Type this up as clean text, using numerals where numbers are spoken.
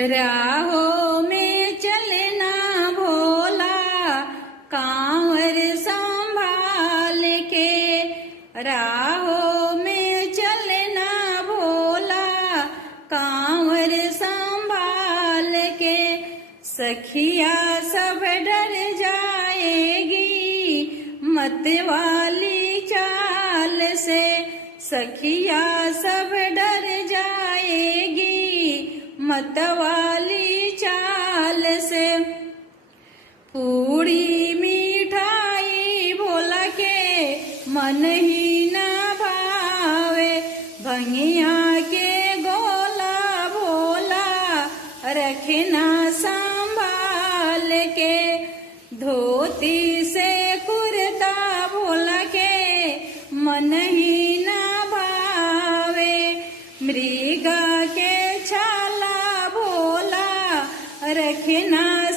राहों में चलना भोला कांवर संभाल के, राहों में चलना भोला कांवर संभाल के। सखिया सब डर जाएगी मतवाली चाल से, सखिया सब डर जाएगी मतवाली चाल से। पूरी मिठाई भोला के मन ही न भावे, भंगिया के गोला भोला रखना संभाल के। धोती से कुर्ता भोला के मन ही न भावे, मृगा के छाला भोला रखना